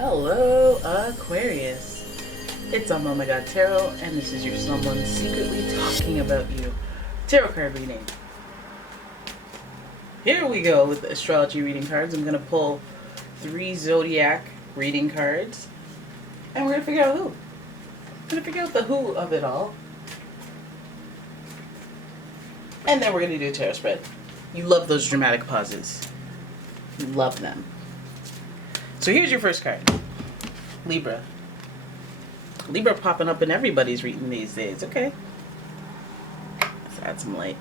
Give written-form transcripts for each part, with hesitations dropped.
Hello, Aquarius. It's umomgtarot, and this is your someone secretly talking about you tarot card reading. Here we go with the astrology reading cards. I'm going to pull 3 zodiac reading cards, and we're going to figure out who. We're going to figure out the who of it all. And then we're going to do a tarot spread. You love those dramatic pauses. You love them. So here's your first card. Libra. Libra popping up in everybody's reading these days. Okay. Let's add some light.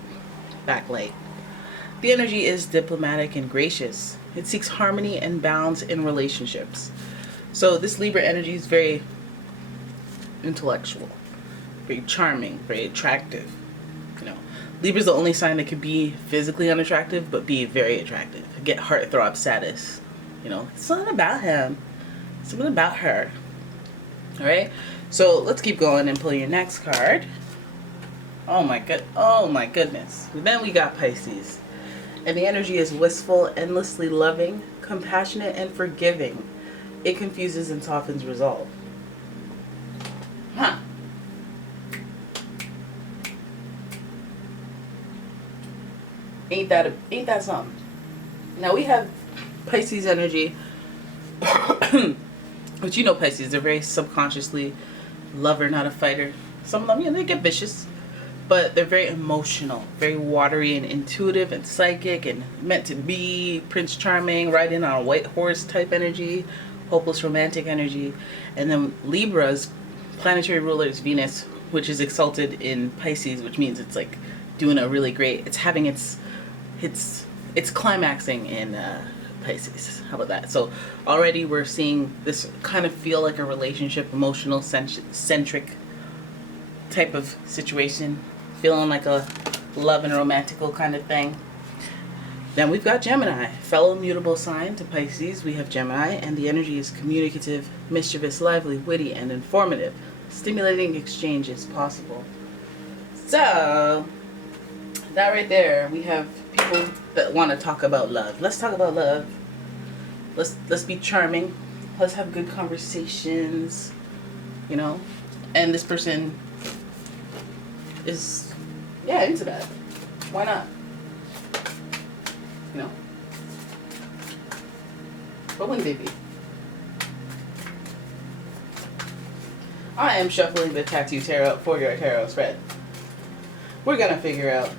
Backlight. The energy is diplomatic and gracious. It seeks harmony and balance in relationships. So this Libra energy is very intellectual, very charming, very attractive. Libra's the only sign that could be physically unattractive, but be very attractive. Get heartthrob status. It's something about him. Something about her. Alright? So let's keep going and pull your next card. Oh my goodness. Then we got Pisces. And the energy is wistful, endlessly loving, compassionate, and forgiving. It confuses and softens resolve. Huh. Ain't that something? Now we have Pisces energy, which Pisces, they're very subconsciously lover, not a fighter. Some of them, they get vicious, but they're very emotional, very watery and intuitive and psychic and meant to be Prince Charming, riding on a white horse type energy, hopeless romantic energy. And then Libra's planetary ruler is Venus, which is exalted in Pisces, which means it's like doing a really great, it's having its climaxing in Pisces. How about that? So already we're seeing this kind of feel like a relationship, emotional centric type of situation, feeling like a love and romantical kind of thing. Then we've got Gemini, fellow mutable sign to Pisces. We have Gemini, and the energy is communicative, mischievous, lively, witty, and informative. Stimulating exchange is possible. So that right there, we have people that want to talk about love. Let's talk about love. Let's be charming. Let's have good conversations. And this person is into that. Why not? But wouldn't they be? I am shuffling the Tattoo Tarot for your tarot spread. We're gonna figure out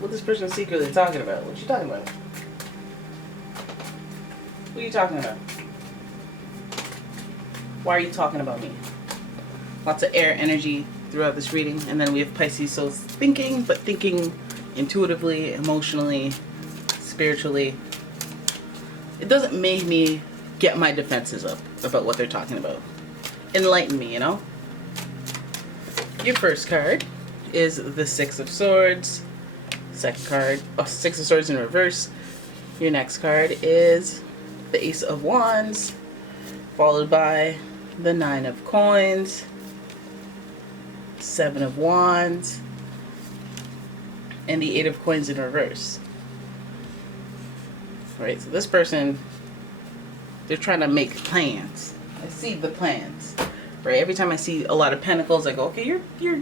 what this person's secretly talking about. What you talking about? What are you talking about? Why are you talking about me? Lots of air energy throughout this reading. And then we have Pisces, so thinking, but thinking intuitively, emotionally, spiritually. It doesn't make me get my defenses up about what they're talking about. Enlighten me, Your first card is the Six of Swords. Second card, Six of Swords in reverse. Your next card is the Ace of Wands, followed by the Nine of Coins, Seven of Wands, and the Eight of Coins in reverse. Alright, so this person, they're trying to make plans. I see the plans. Right? Every time I see a lot of pentacles, I go, okay, you're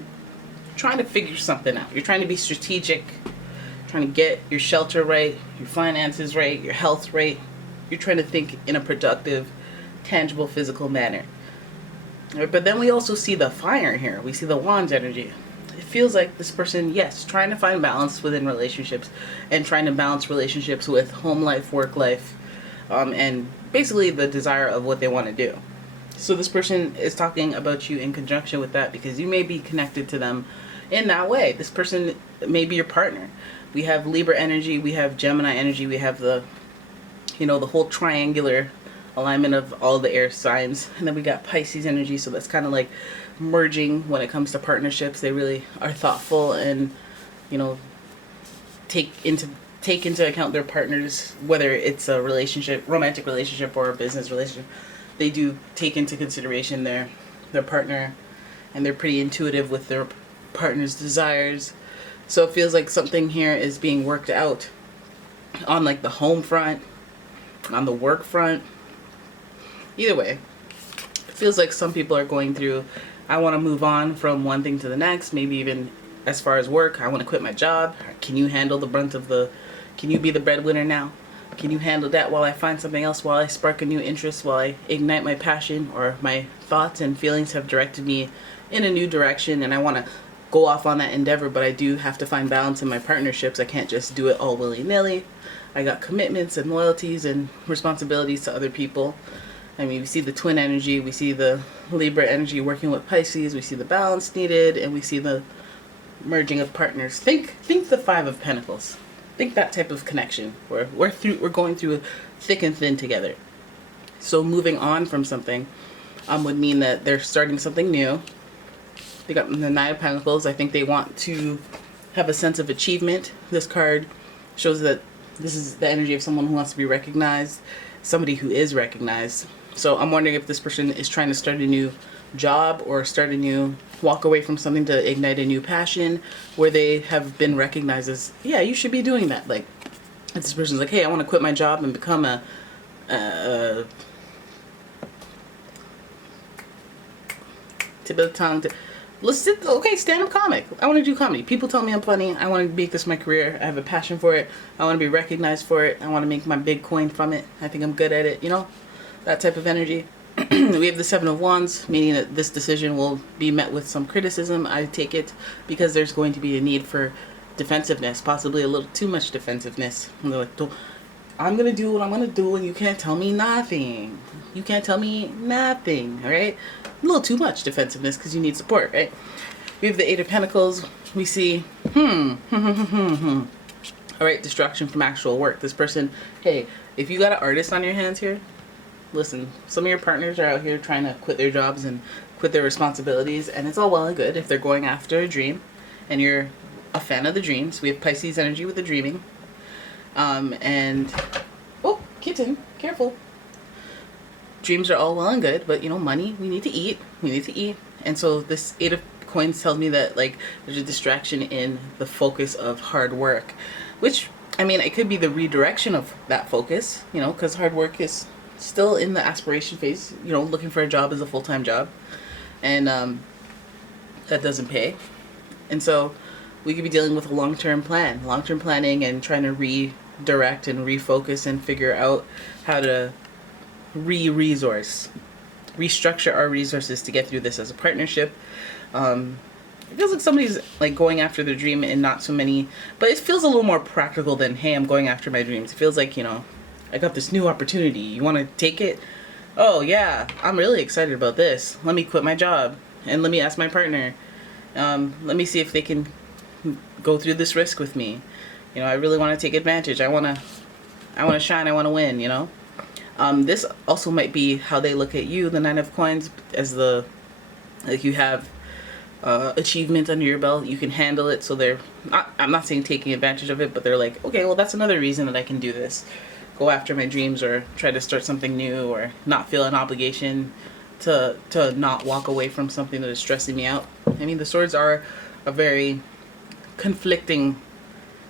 trying to figure something out. You're trying to be strategic, trying to get your shelter right, your finances right, your health right. You're trying to think in a productive, tangible, physical manner. Right? But then we also see the fire here. We see the Wands energy. It feels like this person, yes, trying to find balance within relationships and trying to balance relationships with home life, work life, and basically the desire of what they want to do. So this person is talking about you in conjunction with that because you may be connected to them in that way. This person may be your partner. We have Libra energy, we have Gemini energy, we have the whole triangular alignment of all the air signs. And then we got Pisces energy, so that's kind of like merging when it comes to partnerships. They really are thoughtful and, take into account their partners, whether it's a relationship, romantic relationship, or a business relationship. They do take into consideration their partner, and they're pretty intuitive with their partner's desires. So it feels like something here is being worked out on like the home front, on the work front, either way, it feels like some people are going through, I want to move on from one thing to the next, maybe even as far as work. I want to quit my job. Can you handle the brunt of can you be the breadwinner now? Can you handle that while I find something else, while I spark a new interest, while I ignite my passion, or my thoughts and feelings have directed me in a new direction and I want to go off on that endeavor, but I do have to find balance in my partnerships. I can't just do it all willy-nilly. I got commitments and loyalties and responsibilities to other people. I mean, we see the twin energy, we see the Libra energy working with Pisces, we see the balance needed, and we see the merging of partners. Think the Five of Pentacles. Think that type of connection where we're going through thick and thin together. So moving on from something would mean that they're starting something new. They got the Nine of Pentacles. I think they want to have a sense of achievement. This card shows that this is the energy of someone who wants to be recognized, somebody who is recognized. So I'm wondering if this person is trying to start a new job or walk away from something to ignite a new passion where they have been recognized as, yeah, you should be doing that. Like, if this person's like, hey, I want to quit my job and become a tip of the tongue. Stand-up comic. I want to do comedy. People tell me I'm funny. I want to make this my career. I have a passion for it. I want to be recognized for it. I want to make my big coin from it. I think I'm good at it. You know, that type of energy. We have the Seven of Wands, meaning that this decision will be met with some criticism. I take it because there's going to be a need for defensiveness, possibly a little too much defensiveness. And they're like, I'm going to do what I'm going to do and you can't tell me nothing. You can't tell me nothing, all right? A little too much defensiveness because you need support, right? We have the Eight of Pentacles. We see, all right, distraction from actual work. This person, hey, if you got an artist on your hands here, listen, some of your partners are out here trying to quit their jobs and quit their responsibilities, and it's all well and good if they're going after a dream and you're a fan of the dreams. We have Pisces energy with the dreaming. And, oh, kitten, careful. Dreams are all well and good, but, you know, money, we need to eat. We need to eat. And so this Eight of Coins tells me that, like, there's a distraction in the focus of hard work, which, I mean, it could be the redirection of that focus, you know, because hard work is still in the aspiration phase. You know, looking for a job is a full-time job, and that doesn't pay. And so we could be dealing with a long-term planning and trying to redirect and refocus and figure out how to restructure our resources to get through this as a partnership. It feels like somebody's like going after their dream and not so many, but it feels a little more practical than, hey, I'm going after my dreams. It feels like, you know, I got this new opportunity. You want to take it? Oh yeah, I'm really excited about this. Let me quit my job and let me ask my partner. Let me see if they can go through this risk with me. You know, I really want to take advantage. I want to shine. I want to win, you know. This also might be how they look at you, the Nine of Coins, as like you have achievement under your belt. You can handle it. So I'm not saying taking advantage of it, but they're like, okay, well, that's another reason that I can do this. Go after my dreams or try to start something new or not feel an obligation to not walk away from something that is stressing me out. I mean, the Swords are a very conflicting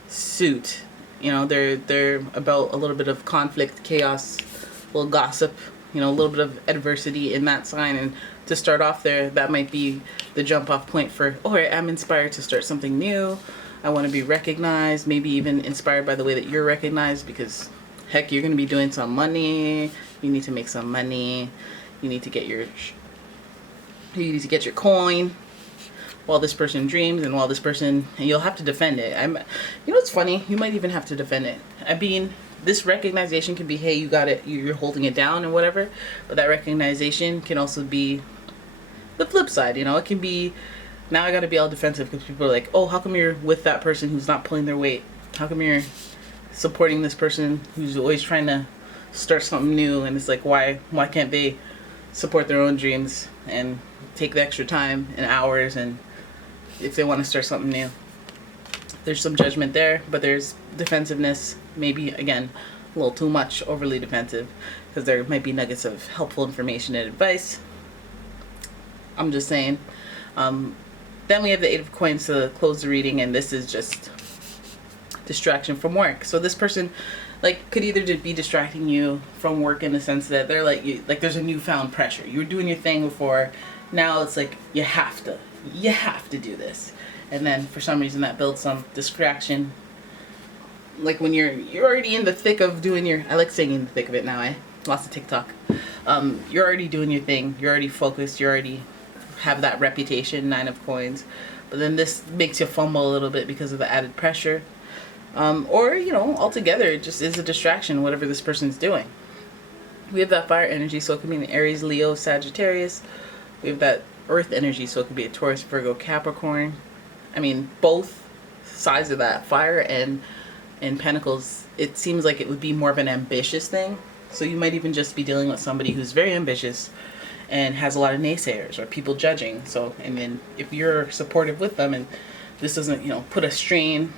suit. You know, they're about a little bit of conflict, chaos, a little gossip, you know, a little bit of adversity in that sign. And to start off there, that might be the jump off point for, all right, I'm inspired to start something new. I want to be recognized, maybe even inspired by the way that you're recognized, because heck, you're going to be doing some money. You need to make some money. You need to get your coin while this person dreams and and you'll have to defend it. You know what's funny? You might even have to defend it. I mean, this recognition can be, hey, you got it, you're holding it down and whatever, but that recognition can also be the flip side, you know? It can be, now I got to be all defensive because people are like, oh, how come you're with that person who's not pulling their weight? How come you're supporting this person who's always trying to start something new? And it's like, why can't they support their own dreams and take the extra time and hours, and if they want to start something new? There's some judgment there, but there's defensiveness, maybe again a little too much, overly defensive, because there might be nuggets of helpful information and advice. I'm just saying. Then we have the Eight of Coins to close the reading, and this is just distraction from work. So this person, like could either be distracting you from work in the sense that they're like you, like there's a newfound pressure. You were doing your thing before, now it's like you have to do this, and then for some reason that builds some distraction. Like when you're already in the thick of doing your, I like saying in the thick of it now, lots of TikTok. You're already doing your thing, you're already focused, you already have that reputation, 9 of coins, but then this makes you fumble a little bit because of the added pressure. Or, you know, altogether, it just is a distraction, whatever this person's doing. We have that fire energy, so it could be an Aries, Leo, Sagittarius. We have that earth energy, so it could be a Taurus, Virgo, Capricorn. I mean, both sides of that, fire and Pentacles, it seems like it would be more of an ambitious thing. So you might even just be dealing with somebody who's very ambitious and has a lot of naysayers or people judging. So, and then if you're supportive with them and this doesn't, you know, put a strain.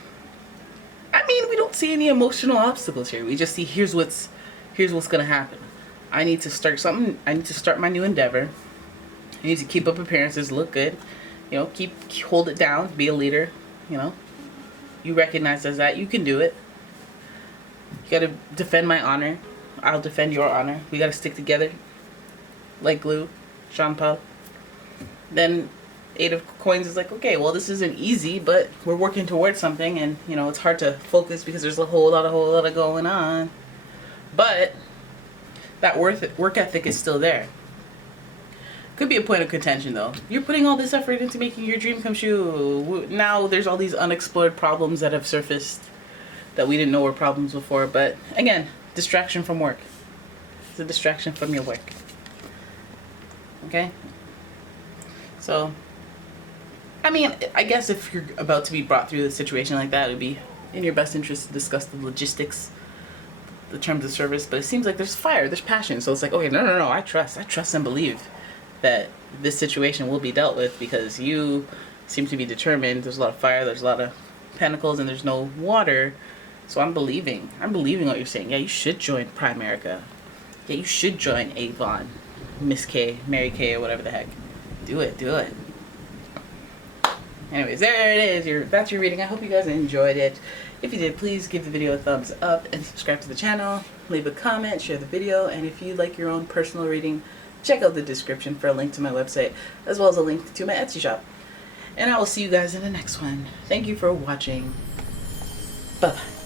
I mean, we don't see any emotional obstacles here. We just see here's what's gonna happen. I need to start something. I need to start my new endeavor. I need to keep up appearances, look good. You know, hold it down, be a leader. You know, you recognize as that, you can do it. You gotta defend my honor. I'll defend your honor. We gotta stick together like glue. Jean Paul. Then 8 of coins is like, okay, well, this isn't easy, but we're working towards something, and you know it's hard to focus because there's a whole lot of going on. But that work ethic is still there. Could be a point of contention though. You're putting all this effort into making your dream come true. Now there's all these unexplored problems that have surfaced that we didn't know were problems before. But again, distraction from work. It's a distraction from your work. Okay? So, I mean, I guess if you're about to be brought through a situation like that, it would be in your best interest to discuss the logistics, the terms of service. But it seems like there's fire, there's passion. So it's like, okay, no, I trust and believe that this situation will be dealt with because you seem to be determined. There's a lot of fire, there's a lot of pentacles, and there's no water. So I'm believing what you're saying. Yeah, you should join Primerica. Yeah, you should join Avon, Miss K, Mary Kay, or whatever the heck. Do it. Anyways, there it is. That's your reading. I hope you guys enjoyed it. If you did, please give the video a thumbs up and subscribe to the channel. Leave a comment, share the video, and if you'd like your own personal reading, check out the description for a link to my website, as well as a link to my Etsy shop. And I will see you guys in the next one. Thank you for watching. Bye-bye.